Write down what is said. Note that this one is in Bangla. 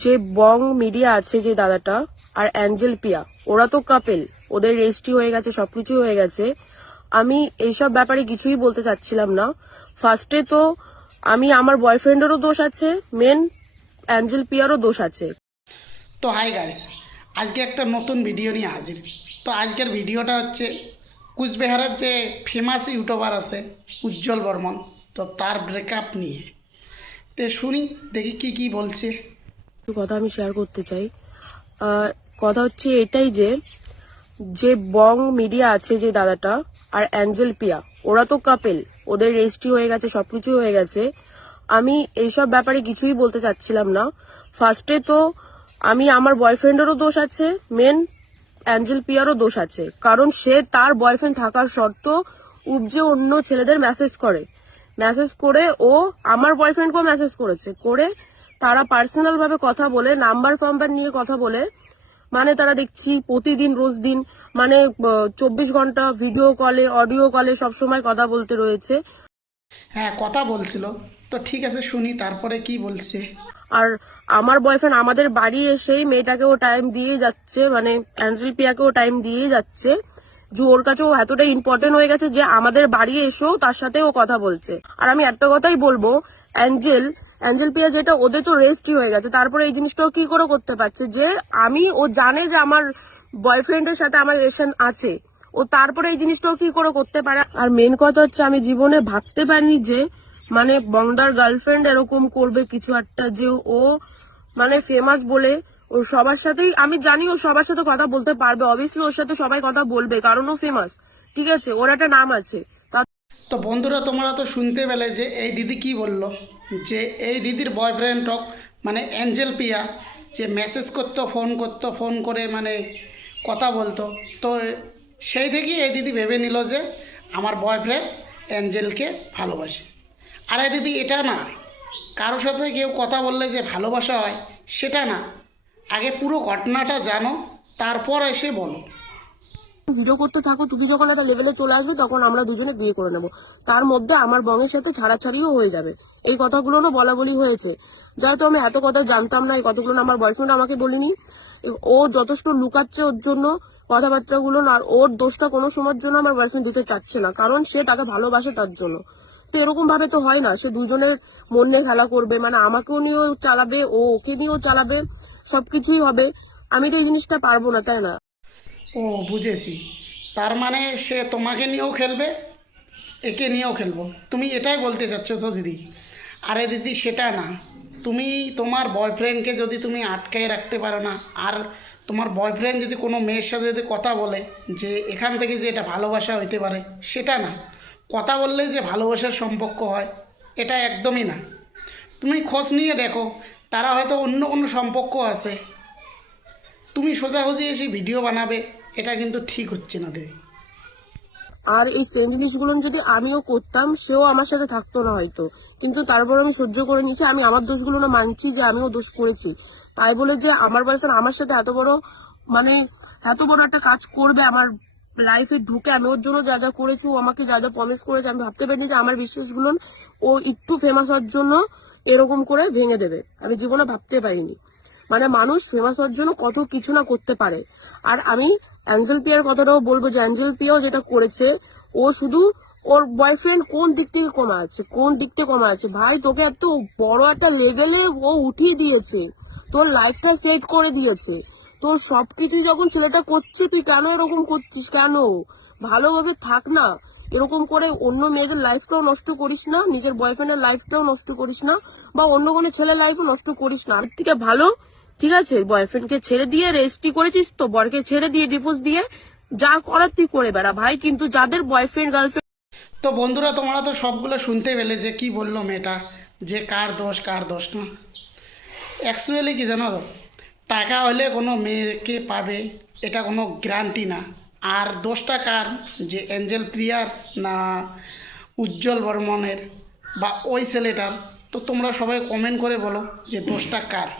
যে বং মিডিয়া আছে যে দাদাটা আর অ্যাঞ্জেল পিয়া, ওরা তো কাপেল, ওদের রেজিস্ট্রি হয়ে গেছে, সবকিছু হয়ে গেছে। আমি এইসব ব্যাপারে কিছুই বলতে চাচ্ছিলাম না। ফার্স্টে তো আমি আমার বয়ফ্রেন্ডেরও দোষ আছে, মেন অ্যাঞ্জেল পিয়ারও দোষ আছে। তো হাই গাইস, আজকে একটা নতুন ভিডিও নিয়ে হাজির। তো আজকের ভিডিওটা হচ্ছে কুচবিহারের যে ফেমাস ইউটিউবার আছে উজ্জ্বল বর্মন, তো তার ব্রেকআপ নিয়ে। তো শুনি দেখি কি বলছে। কথা আমি শেয়ার করতে চাই। কথা হচ্ছে এটাই যে যে বং মিডিয়া আছে যে দাদাটা আর অ্যাঞ্জেল পিয়া, ওরা তো কাপেল, ওদের রেজিস্ট্রি হয়ে গেছে, সবকিছু হয়ে গেছে। আমি এইসব ব্যাপারে কিছুই বলতে চাচ্ছিলাম না। ফার্স্টে তো আমি আমার বয়ফ্রেন্ডেরও দোষ আছে, মেন অ্যাঞ্জেল পিয়ারও দোষ আছে। কারণ সে তার বয়ফ্রেন্ড থাকার সত্ত্বেও উপজে অন্য ছেলেদের মেসেজ করে ও আমার বয়ফ্রেন্ডকেও মেসেজ করে তারা পার্সোনাল ভাবে কথা বলে, নাম্বার ফাম্বার নিয়ে কথা বলে, মানে তারা দেখছি প্রতিদিন রোজ দিন মানে 24 ঘন্টা ভিডিও কলে, অডিও কলে সবসময় কথা বলতে রয়েছে। হ্যাঁ, কথা বলছিল। তো ঠিক আছে, শুনি তারপরে কি বলছে। আর আমার বয়ফ্রেন্ড আমাদের বাড়ি এসেই মেয়েটাকেও টাইম দিয়ে যাচ্ছে, মানে অ্যাঞ্জেল পিয়াকেও টাইম দিয়ে যাচ্ছে, যে ওর কাছে ও এতটা ইম্পর্টেন্ট হয়ে গেছে যে আমাদের বাড়ি এসেও তার সাথে ও কথা বলছে। আর আমি একটা কথাই বলবো, অ্যাঞ্জেল পিয়া যেটা, ওদের তো রেজিস্ট্রি হয়ে গেছে, তারপরে এই জিনিসটাও কি করে করতে পারছে যে ও জানে যে আমার বয়ফ্রেন্ডের সাথে আমার রিলেশন আছে, ও তারপরে এই জিনিসটাও কি করে করতে পারে। আর মেন কথা হচ্ছে আমি জীবনে ভাবতে পারিনি যে মানে বংদার গার্লফ্রেন্ড এরকম করবে কিছু একটা, যে ও মানে ফেমাস বলে ও সবার সাথেই, আমি জানি ও সবার সাথে কথা বলতে পারবে, অবভিয়াসলি ওর সাথে সবাই কথা বলবে কারণ ও ফেমাস, ঠিক আছে, ওর একটা নাম আছে। তো বন্ধুরা, তোমরা তো শুনতে পেলে যে এই দিদি কি বলল, যে এই দিদির বয়ফ্রেন্ড মানে অ্যাঞ্জেল পিয়া, যে মেসেজ করতো, ফোন করে মানে কথা বলতো। তো সেই থেকেই এই দিদি ভেবে নিল যে আমার বয়ফ্রেন্ড অ্যাঞ্জেলকে ভালোবাসে। আর এই দিদি এটা না, কারোর সাথে কেউ কথা বললে যে ভালোবাসা হয় সেটা না, আগে পুরো ঘটনাটা জানো, তারপর এসে বলো। ভিডিও করতে থাকো, তুমি যখন একটা লেভেলে চলে আসবে তখন আমরা দুজনে বিয়ে করে নেবো, তার মধ্যে আমার বংয়ের সাথে ছাড়াছাড়িও হয়ে যাবে। এই কথাগুলো না বলা বলি হয়েছে, যেহেতু আমি এত কথা জানতাম না, এই কথাগুলো আমার বয়ফ্রেন্ড আমাকে বলিনি। ও যথেষ্ট লুকাচ্ছে ওর জন্য কথাবার্তাগুলো, আর ওর দোষটা কোনো সময়ের জন্য আমার বয়ফ্রেন্ড দিতে চাচ্ছে না, কারণ সে তাকে ভালোবাসে তার জন্য। তো এরকম ভাবে তো হয় না, সে দুজনের মন নিয়ে খেলা করবে, মানে আমাকেও নিয়েও চালাবে, ও ওকে নিয়েও চালাবে, সবকিছুই হবে। আমি তো এই জিনিসটা পারবো না, তাই না? ও, বুঝেছি। তার মানে সে তোমাকে নিয়েও খেলবে, একে নিয়েও খেলবো, তুমি এটাই বলতে চাচ্ছ তো দিদি? আরে দিদি, সেটা না। তুমি তোমার বয়ফ্রেন্ডকে যদি তুমি আটকায় রাখতে পারো না, আর তোমার বয়ফ্রেন্ড যদি কোনো মেয়ের সাথে যদি কথা বলে যে এখান থেকে যে এটা ভালোবাসা হইতে পারে, সেটা না। কথা বললেই যে ভালোবাসার সম্পর্ক হয়, এটা একদমই না। তুমি খোঁজ নিয়ে দেখো, তারা হয়তো অন্য কোনো সম্পর্ক আছে। তুমি সোজাসুজি এসে ভিডিও বানাবে, এটা কিন্তু ঠিক হচ্ছে না দিদি। আর এই সেম জিনিসগুলো যদি আমিও করতাম, সেও আমার সাথে থাকতো না হয়তো, কিন্তু তারপর আমি সহ্য করে নিয়েছি। আমি আমার দোষগুলো না মানছি যে আমিও দোষ করেছি, তাই বলে যে আমার বয়ফ্রেন্ড আমার সাথে মানে এত বড় একটা কাজ করবে আমার লাইফে ঢুকে, আমি ওর জন্য যা যা করেছি, ও আমাকে যা যা প্রমিস করেছে, আমি ভাবতে পারিনি যে আমার বিশ্বাসগুলো ও একটু ফেমাস হওয়ার জন্য এরকম করে ভেঙে দেবে। আমি জীবনে ভাবতে পারিনি, মানে মানুষ ফেমাস হওয়ার জন্য কত কিছু না করতে পারে। আর আমি অ্যাঞ্জেল পিয়ার কথাটাও বলবো যে অ্যাঞ্জেল পিয়াও যেটা করেছে, ও শুধু ওর বয়ফ্রেন্ড কোন দিক থেকে কমা আছে ভাই, তোকে এত বড় একটা লেভেলে ও উঠিয়ে দিয়েছে, তোর লাইফটা সেট করে দিয়েছে, তোর সবকিছু যখন ছেলেটা করছে, তুই কেন এরকম করছিস? কেন? ভালোভাবে থাক না, এরকম করে অন্য মেয়েদের লাইফটাও নষ্ট করিস না, নিজের বয়ফ্রেন্ডের লাইফটাও নষ্ট করিস না, বা অন্য কোনো ছেলের লাইফও নষ্ট করিস না। আর থেকে ভালো, ঠিক আছে, বয়ফ্রেন্ডকে ছেড়ে দিয়ে রেজিস্ট্রি করেছিস তো, বরকে ছেড়ে দিয়ে ডিভোর্স দিয়ে যা করার তুই করে বেড়া ভাই, কিন্তু যাদের বয়ফ্রেন্ড গার্লফ্রেন্ড। তো বন্ধুরা, তোমরা তো সবগুলো শুনতে পেলে যে কি বললো মেয়েটা, যে কার দোষ না। অ্যাকচুয়ালি কি জানো তো, টাকা হলে কোনো মেয়েকে পাবে এটা কোনো গ্যারান্টি না। আর দোষটা কার, যে অ্যাঞ্জেল প্রিয়ার না উজ্জ্বল বর্মনের বা ওই ছেলেটার? তো তোমরা সবাই কমেন্ট করে বলো যে দোষটা কার।